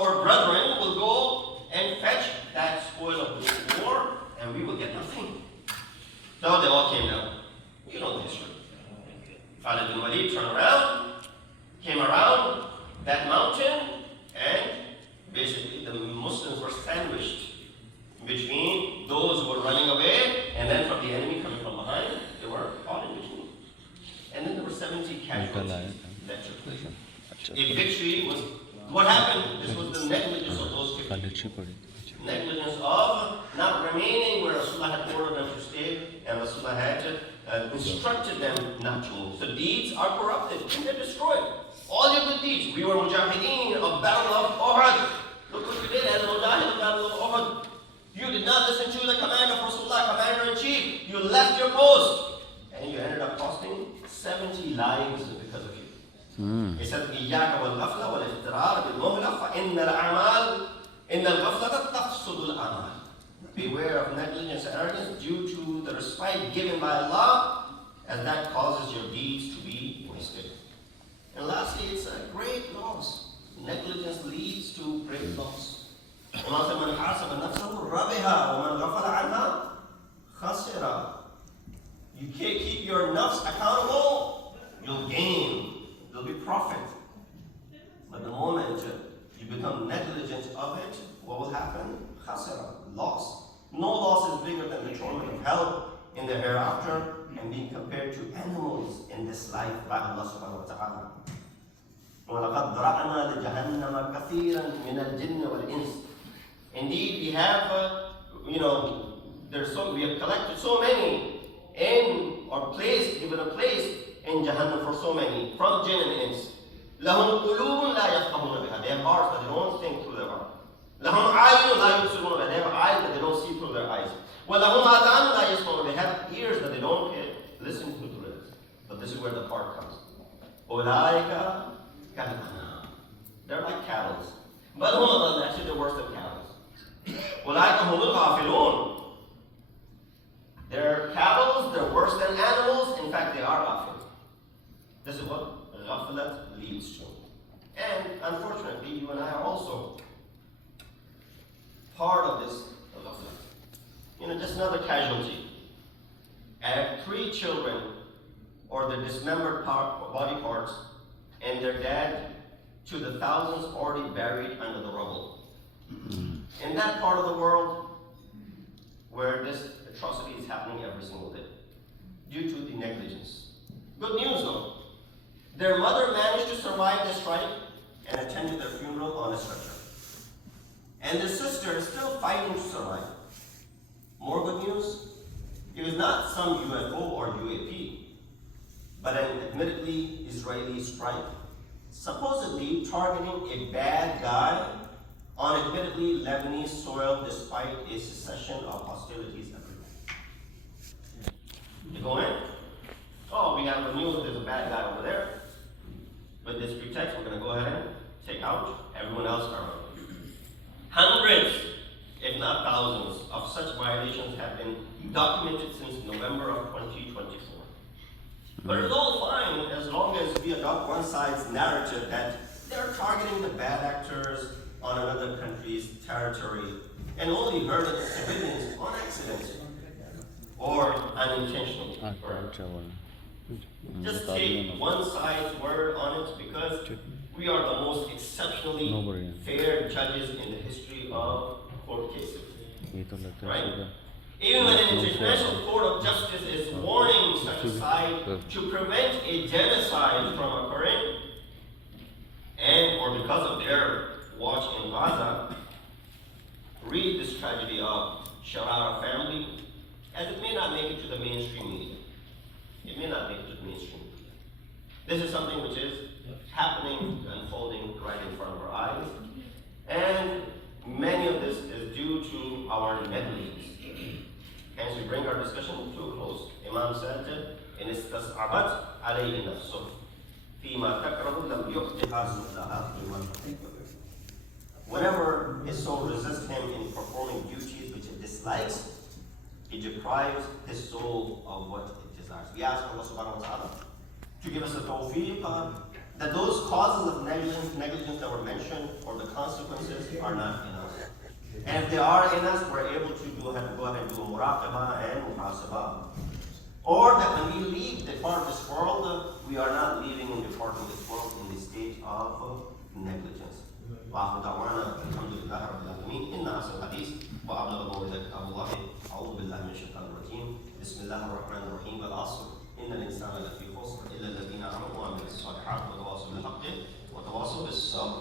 Our brethren will go and fetch that spoil of the war, and we will get nothing. So they all came down. You know the history. Khalid bin Walid turned around, came around that mountain, and basically the Muslims were sandwiched between those who were running away, and then from the enemy coming from behind, they were caught in between. And then there were 70 casualties that took place. If victory was, what happened? This was the negligence of those 50 people. Negligence of not remaining where Rasulullah had ordered them to stay, and Rasulullah had instructed them not to move. So deeds are corrupted and they're destroyed. All your good deeds. We were mujahideen of Battle of Uhud. Look what you did as a mujahid of Battle of Uhud. You did not listen to the command of Rasulullah, commander-in-chief. You left your post. And you ended up costing 70 lives because of you. He said, إِيَّاكَ وَالْغَفْلَ وَالْإِفْتِرَارَ بِالْمُهْلَةِ فَإِنَّ الْأَعْمَالِ إِنَّ الْغَفْلَةَ تَفْسُدُ الْأَعْمَالِ. Beware of negligence and arrogance due to the respite given by Allah, as that causes your deeds to be wasted. And lastly, it's a great loss. Negligence leads to great loss. وَمَنْ حَاسَبَ نَفْسَهُ رَبِهَا وَمَنْ غَفَلَ عَنْهَا خَسِرَ. You can't keep your nafs accountable, you'll gain, there'll be profit. But the moment you become negligent of it, what will happen? Khasira, loss. No loss is bigger than the torment of hell in the hereafter and being compared to animals in this life by Allah subhanahu wa ta'ala. وَلَقَدْ ذَرَعْنَا لِجَهَنَّمَ كَثِيرًا مِنَ الْجِنِّ وَالْإِنسِ. Indeed, we have, we have collected so many given a place in Jahannam for so many, from jinn and ins. لَهُمْ قُلُوبٌ لَا يَفْقَهُونَ بِهَا. They have hearts but they don't think through their heart. لَهُمْ عَيْنٌ لَا يُبْصِرُونَ بِهَا. They have eyes but they don't see through their eyes. وَلَهُمْ آذَانٌ لَا يَسْمَعُونَ بِهَا. They have ears but they don't listen through it. But this is where the part comes. أُولَٰئِكَ كَالْأَنْعَامِ. They're like cattle. But actually they're worse than cattle. أُولَٰئِكَ هُمُ الْغَافِلُونَ. They're cattle, they're worse than animals. In fact, they are ghafil. This is what ghaflat leads to. And unfortunately, you and I are also part of this ghaflat. Just another casualty. I have 3 children, or their dismembered body parts, and their dad, to the thousands already buried under the rubble. In that part of the world where this atrocity is happening every single day due to the negligence. Good news though, their mother managed to survive the strike and attended their funeral on a stretcher. And the sister is still fighting to survive. More good news, it was not some UFO or UAP, but an admittedly Israeli strike, supposedly targeting a bad guy on admittedly Lebanese soil despite a cessation of hostilities everywhere. You go in, we have the news, there's a bad guy over there. With this pretext, we're going to go ahead and take out everyone else around. Hundreds, if not thousands, of such violations have been documented since November of 2024. But it's all fine as long as we adopt one side's narrative that they're targeting the bad actors on another country's territory and only hurting civilians on accident or unintentionally. Just take one side's word on it because we are the most exceptionally fair judges in the history of court cases. Right? Even when an international court of justice is warning such a side to prevent a genocide from occurring, or because of their watch in Gaza, read this tragedy of Sharara family, as it may not make it to the mainstream media. It may not make it to the mainstream media. This is something which is happening, unfolding right in front of our eyes, and many of this is due to our negligence. Hence, we bring our discussion to a close. Imam said, "In istas'abat alayhi nafsuh, fima takrahu lam yuqtiha suhlaha biman." Whenever his soul resists him in performing duties which it dislikes, it deprives his soul of what it desires. We ask Allah subhanahu wa ta'ala to give us a tawfiq that those causes of negligence that were mentioned, or the consequences, are not in us. And if they are in us, we're able to go ahead and do muraqabah and muhasabah. Or that when we leave the part of this world, we are not leaving in the part of this world in the state of negligence. وآخر دعوانا الحمد لله رب العالمين. إن أحسن الحديث وأبلغ موعظة كتاب الله. أعوذ بالله من الشيطان الرجيم. بسم الله الرحمن الرحيم. والعصر إن الإنسان لفي خسر إلا الذين آمنوا وعملوا الصالحات وتواصوا بالحق وتواصوا بالصبر.